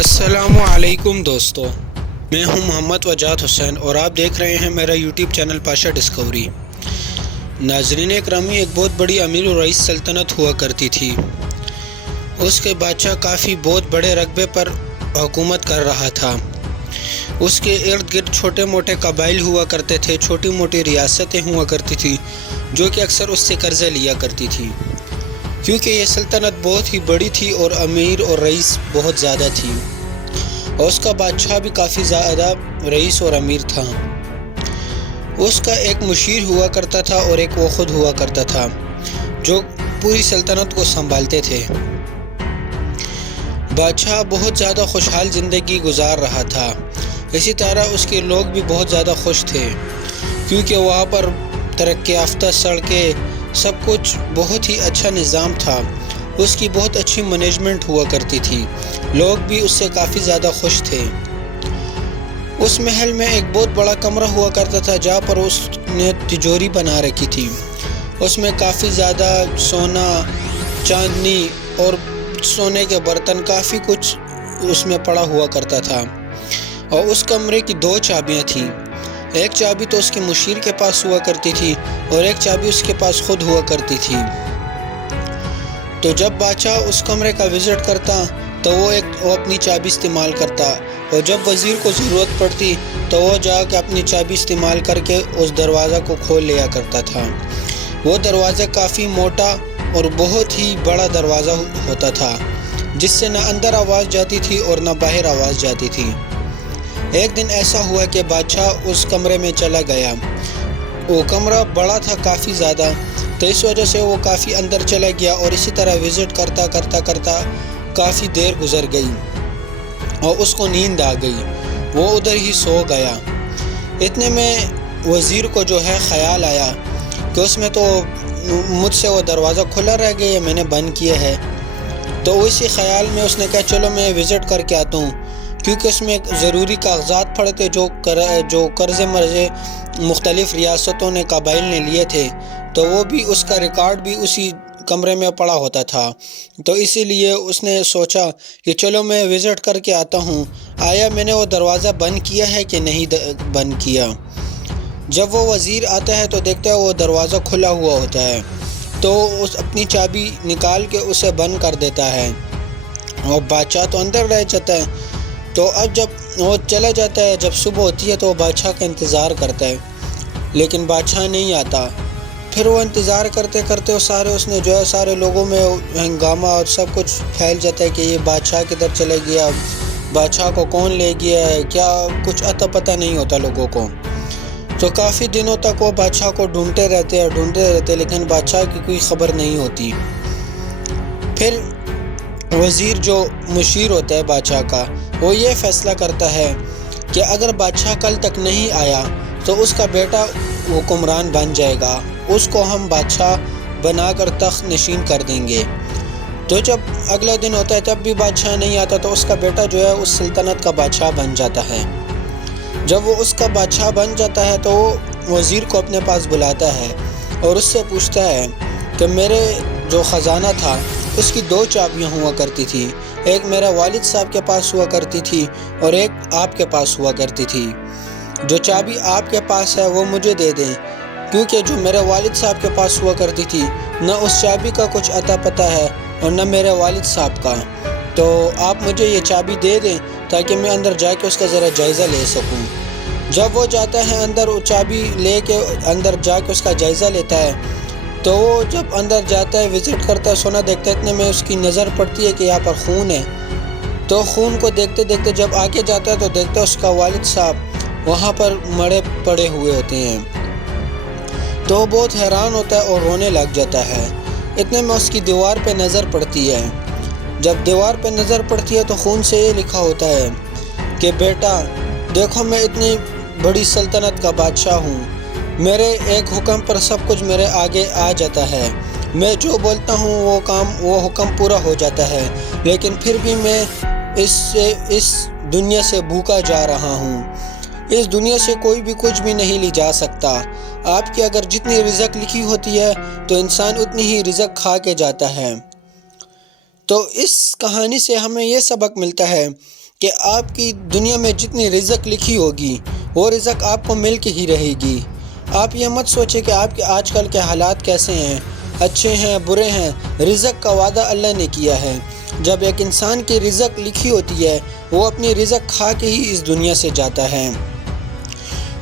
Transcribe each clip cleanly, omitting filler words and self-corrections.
السلام علیکم دوستو، میں ہوں محمد وجاد حسین اور آپ دیکھ رہے ہیں میرا یوٹیوب چینل پاشا ڈسکوری۔ ناظرین اکرامی، ایک بہت بڑی امیر و رئیس سلطنت ہوا کرتی تھی۔ اس کے بادشاہ کافی بہت بڑے رقبے پر حکومت کر رہا تھا۔ اس کے ارد گرد چھوٹے موٹے قبائل ہوا کرتے تھے، چھوٹی موٹی ریاستیں ہوا کرتی تھی جو کہ اکثر اس سے قرضے لیا کرتی تھی، کیونکہ یہ سلطنت بہت ہی بڑی تھی اور امیر اور رئیس بہت زیادہ تھی، اور اس کا بادشاہ بھی کافی زیادہ رئیس اور امیر تھا۔ اس کا ایک مشیر ہوا کرتا تھا اور ایک وہ خود ہوا کرتا تھا جو پوری سلطنت کو سنبھالتے تھے۔ بادشاہ بہت زیادہ خوشحال زندگی گزار رہا تھا، اسی طرح اس کے لوگ بھی بہت زیادہ خوش تھے، کیونکہ وہاں پر ترقی یافتہ سڑکیں، سب کچھ بہت ہی اچھا نظام تھا۔ اس کی بہت اچھی مینجمنٹ ہوا کرتی تھی، لوگ بھی اس سے کافی زیادہ خوش تھے۔ اس محل میں ایک بہت بڑا کمرہ ہوا کرتا تھا جہاں پر اس نے تجوری بنا رکھی تھی۔ اس میں کافی زیادہ سونا، چاندنی اور سونے کے برتن، کافی کچھ اس میں پڑا ہوا کرتا تھا، اور اس کمرے کی 2 چابیاں تھیں۔ ایک چابی تو اس کے مشیر کے پاس ہوا کرتی تھی اور ایک چابی اس کے پاس خود ہوا کرتی تھی۔ تو جب بادشاہ اس کمرے کا وزٹ کرتا تو وہ اپنی چابی استعمال کرتا، اور جب وزیر کو ضرورت پڑتی تو وہ جا کے اپنی چابی استعمال کر کے اس دروازہ کو کھول لیا کرتا تھا۔ وہ دروازہ کافی موٹا اور بہت ہی بڑا دروازہ ہوتا تھا، جس سے نہ اندر آواز جاتی تھی اور نہ باہر آواز جاتی تھی۔ ایک دن ایسا ہوا کہ بادشاہ اس کمرے میں چلا گیا۔ وہ کمرہ بڑا تھا کافی زیادہ، تو اس وجہ سے وہ کافی اندر چلا گیا، اور اسی طرح وزٹ کرتا کافی دیر گزر گئی اور اس کو نیند آ گئی۔ وہ ادھر ہی سو گیا۔ اتنے میں وزیر کو جو ہے خیال آیا کہ اس میں تو مجھ سے وہ دروازہ کھلا رہ گیا، میں نے بند کیا ہے۔ تو اسی خیال میں اس نے کہا چلو میں وزٹ کر کے آتا ہوں، کیونکہ اس میں ضروری کاغذات پڑے تھے جو قرضے مرضے مختلف ریاستوں نے، قبائل نے لیے تھے، تو وہ بھی اس کا ریکارڈ بھی اسی کمرے میں پڑا ہوتا تھا۔ تو اسی لیے اس نے سوچا کہ چلو میں وزٹ کر کے آتا ہوں، آیا میں نے وہ دروازہ بند کیا ہے کہ نہیں بند کیا۔ جب وہ وزیر آتا ہے تو دیکھتا ہے وہ دروازہ کھلا ہوا ہوتا ہے، تو اس اپنی چابی نکال کے اسے بند کر دیتا ہے، اور بادشاہ تو اندر رہ جاتا ہے۔ تو اب جب وہ چلا جاتا ہے، جب صبح ہوتی ہے تو وہ بادشاہ کا انتظار کرتا ہے، لیکن بادشاہ نہیں آتا۔ پھر وہ انتظار کرتے کرتے اس نے جو ہے سارے لوگوں میں ہنگامہ اور سب کچھ پھیل جاتا ہے کہ یہ بادشاہ کدھر چلے گیا، بادشاہ کو کون لے گیا ہے، کیا کچھ اتا پتہ نہیں ہوتا لوگوں کو۔ تو کافی دنوں تک وہ بادشاہ کو ڈھونڈتے رہتے، لیکن بادشاہ کی کوئی خبر نہیں ہوتی۔ پھر وزیر جو مشیر ہوتا ہے بادشاہ کا، وہ یہ فیصلہ کرتا ہے کہ اگر بادشاہ کل تک نہیں آیا تو اس کا بیٹا حکمران بن جائے گا، اس کو ہم بادشاہ بنا کر تخت نشین کر دیں گے۔ تو جب اگلا دن ہوتا ہے تب بھی بادشاہ نہیں آتا، تو اس کا بیٹا جو ہے اس سلطنت کا بادشاہ بن جاتا ہے۔ جب وہ اس کا بادشاہ بن جاتا ہے تو وہ وزیر کو اپنے پاس بلاتا ہے اور اس سے پوچھتا ہے کہ میرے جو خزانہ تھا اس کی 2 چابیاں ہوا کرتی تھی، ایک میرے والد صاحب کے پاس ہوا کرتی تھی اور ایک آپ کے پاس ہوا کرتی تھی۔ جو چابی آپ کے پاس ہے وہ مجھے دے دیں، کیونکہ جو میرے والد صاحب کے پاس ہوا کرتی تھی نہ اس چابی کا کچھ اتا پتہ ہے اور نہ میرے والد صاحب کا، تو آپ مجھے یہ چابی دے دیں تاکہ میں اندر جا کے اس کا ذرا جائزہ لے سکوں۔ جب وہ جاتا ہے اندر، وہ چابی لے کے اندر جا کے اس کا جائزہ لیتا ہے، تو وہ جب اندر جاتا ہے، وزٹ کرتا ہے، سونا دیکھتا ہے، اتنے میں اس کی نظر پڑتی ہے کہ یہاں پر خون ہے۔ تو خون کو دیکھتے دیکھتے جب آگے جاتا ہے تو دیکھتا ہے اس کا والد صاحب وہاں پر مڑے پڑے ہوئے ہوتے ہیں، تو وہ بہت حیران ہوتا ہے اور رونے لگ جاتا ہے۔ اتنے میں اس کی دیوار پہ نظر پڑتی ہے۔ جب دیوار پہ نظر پڑتی ہے تو خون سے یہ لکھا ہوتا ہے کہ بیٹا دیکھو، میں اتنی بڑی سلطنت کا بادشاہ ہوں، میرے ایک حکم پر سب کچھ میرے آگے آ جاتا ہے، میں جو بولتا ہوں وہ حکم پورا ہو جاتا ہے، لیکن پھر بھی میں اس دنیا سے بھوکا جا رہا ہوں، اس دنیا سے کوئی بھی کچھ بھی نہیں لی جا سکتا۔ آپ کی اگر جتنی رزق لکھی ہوتی ہے تو انسان اتنی ہی رزق کھا کے جاتا ہے۔ تو اس کہانی سے ہمیں یہ سبق ملتا ہے کہ آپ کی دنیا میں جتنی رزق لکھی ہوگی وہ رزق آپ کو مل کے ہی رہے گی۔ آپ یہ مت سوچیں کہ آپ کے آج کل کے حالات کیسے ہیں، اچھے ہیں برے ہیں۔ رزق کا وعدہ اللہ نے کیا ہے۔ جب ایک انسان کی رزق لکھی ہوتی ہے وہ اپنی رزق کھا کے ہی اس دنیا سے جاتا ہے،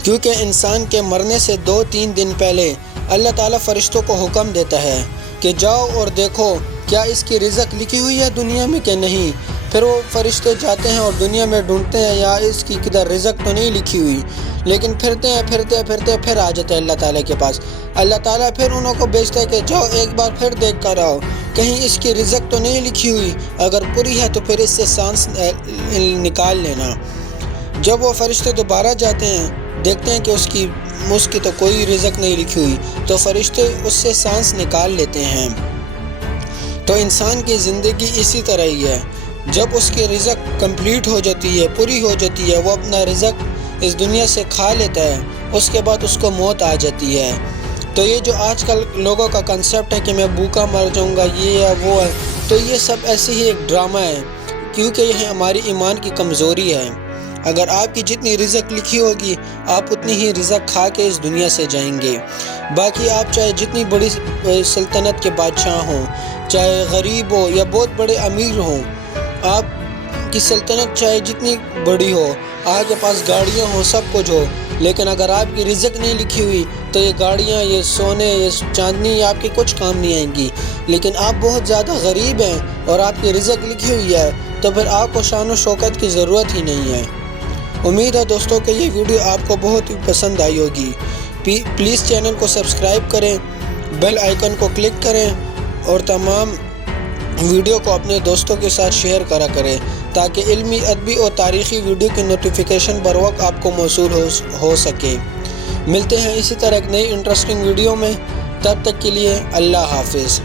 کیونکہ انسان کے مرنے سے 2-3 دن پہلے اللہ تعالیٰ فرشتوں کو حکم دیتا ہے کہ جاؤ اور دیکھو کیا اس کی رزق لکھی ہوئی ہے دنیا میں کہ نہیں۔ پھر وہ فرشتے جاتے ہیں اور دنیا میں ڈھونڈتے ہیں یا اس کی کدھر رزق تو نہیں لکھی ہوئی، لیکن پھرتے پھر آ جاتے ہیں اللہ تعالیٰ کے پاس۔ اللہ تعالیٰ پھر انہوں کو بھیجتا ہے کہ جاؤ ایک بار پھر دیکھ کر آؤ کہیں اس کی رزق تو نہیں لکھی ہوئی، اگر پوری ہے تو پھر اس سے سانس نکال لینا۔ جب وہ فرشتے دوبارہ جاتے ہیں دیکھتے ہیں کہ اس کی تو کوئی رزق نہیں لکھی ہوئی، تو فرشتے اس سے سانس نکال لیتے ہیں۔ تو انسان کی زندگی اسی طرح ہی ہے، جب اس کی رزق کمپلیٹ ہو جاتی ہے، پوری ہو جاتی ہے، وہ اپنا رزق اس دنیا سے کھا لیتا ہے، اس کے بعد اس کو موت آ جاتی ہے۔ تو یہ جو آج کل لوگوں کا کنسیپٹ ہے کہ میں بھوکا مر جاؤں گا، یہ ہے وہ ہے، تو یہ سب ایسے ہی ایک ڈرامہ ہے، کیونکہ یہ ہماری ایمان کی کمزوری ہے۔ اگر آپ کی جتنی رزق لکھی ہوگی آپ اتنی ہی رزق کھا کے اس دنیا سے جائیں گے۔ باقی آپ چاہے جتنی بڑی سلطنت کے بادشاہ ہوں، چاہے غریب ہو یا بہت بڑے امیر ہوں، آپ کی سلطنت چاہے جتنی بڑی ہو، آپ کے پاس گاڑیاں ہوں، سب کچھ ہو، لیکن اگر آپ کی رزق نہیں لکھی ہوئی تو یہ گاڑیاں، یہ سونے، یہ چاندنی یہ آپ کے کچھ کام نہیں آئیں گی۔ لیکن آپ بہت زیادہ غریب ہیں اور آپ کی رزق لکھی ہوئی ہے تو پھر آپ کو شان و شوکت کی ضرورت ہی نہیں ہے۔ امید ہے دوستوں کہ یہ ویڈیو آپ کو بہت ہی پسند آئی ہوگی۔ پلیز چینل کو سبسکرائب کریں، بیل آئیکن کو کلک کریں اور تمام ویڈیو کو اپنے دوستوں کے ساتھ شیئر کریں تاکہ علمی، ادبی اور تاریخی ویڈیو کی نوٹیفیکیشن بر وقت آپ کو موصول ہو سکے۔ ملتے ہیں اسی طرح ایک نئی انٹرسٹنگ ویڈیو میں، تب تک کے لیے اللہ حافظ۔